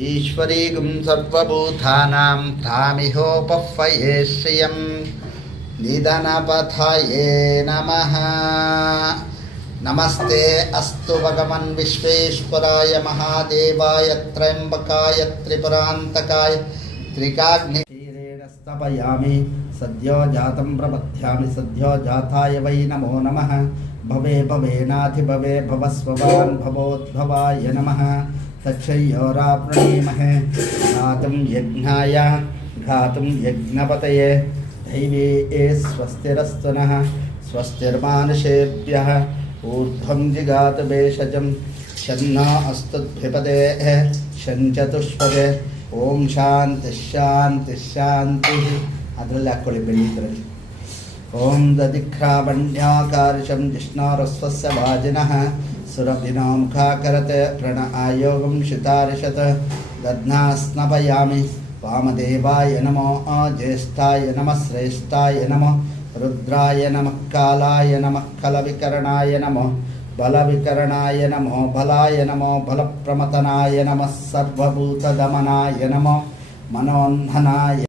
ఈశ్వరీగుం సర్వభూతానాం తామిహోపహ్వయే శ్రియం నిధనపథయే నమః. నమస్తే అస్తు భగవన్ విశ్వేశ్వరాయ మహాదేవాయ త్రయంబకాయ త్రిపురాంతకాయ త్రికాగ్నిక్షీరేణ స్తపయామి సద్యో జాతం ప్రపద్యామి సద్యో జాతాయ వై నమో నమః. భవే భవేనాధి భవే భవస్వవాన్ భవోద్భవాయ నమః. తక్షయ్యోరాప్రణీమహే ఘాతుం యజ్ఞాయ ఘాతుం యజ్ఞపతయే దైవే స్వస్తిరస్తు నః స్వస్తిర్మానుషేభ్యః ఊర్ధ్వం జిగాతు భేషజం షన్నో అస్తుద్భిపదే షంచతుష్పదే. ಓಂ ಶಾಂತಿ ಶಾಂತಿ ಶಾಂತಿ. ಅದರಲ್ಲಿ ಹಾಕ್ಕೊಳ್ಳಿ ಬೆಳ್ಳಿದ್ರಲ್ಲಿ. ಓಂ ದಧಿಘ್ರಾವಣ್ಯಾಕಾರ್ಷಂ ಜಿಷ್ಣಾರಸ್ವಸ್ಯ ವಾಜಿನಃ ಸುರಭಿನೋ ಮುಖಾಕರತ್ ಪ್ರಣ ಆಯೋಗಂ ಶಿತಾರಿಷತ್ ದಧ್ನಾ ಸ್ನಪಯಾಮಿ. ವಾಮದೇವಾಯ ನಮೋ ಜ್ಯೇಷ್ಠಾಯ ನಮಃ ಶ್ರೇಷ್ಠಾಯ ನಮಃ ರುದ್ರಾಯ ನಮಃ ಕಾಲಾಯ ನಮಃ ಖಲವಿಕರಣಾಯ ನಮಃ ಬಲವಿಕರಣಾಯ ನಮೋ ಬಲಾಯ ನಮೋ ಬಲಪ್ರಮತನಾಯ ನಮಃ ಸರ್ವಭೂತದಮನಾಯ ನಮೋ ಮನೋನ್ಧನಾಯ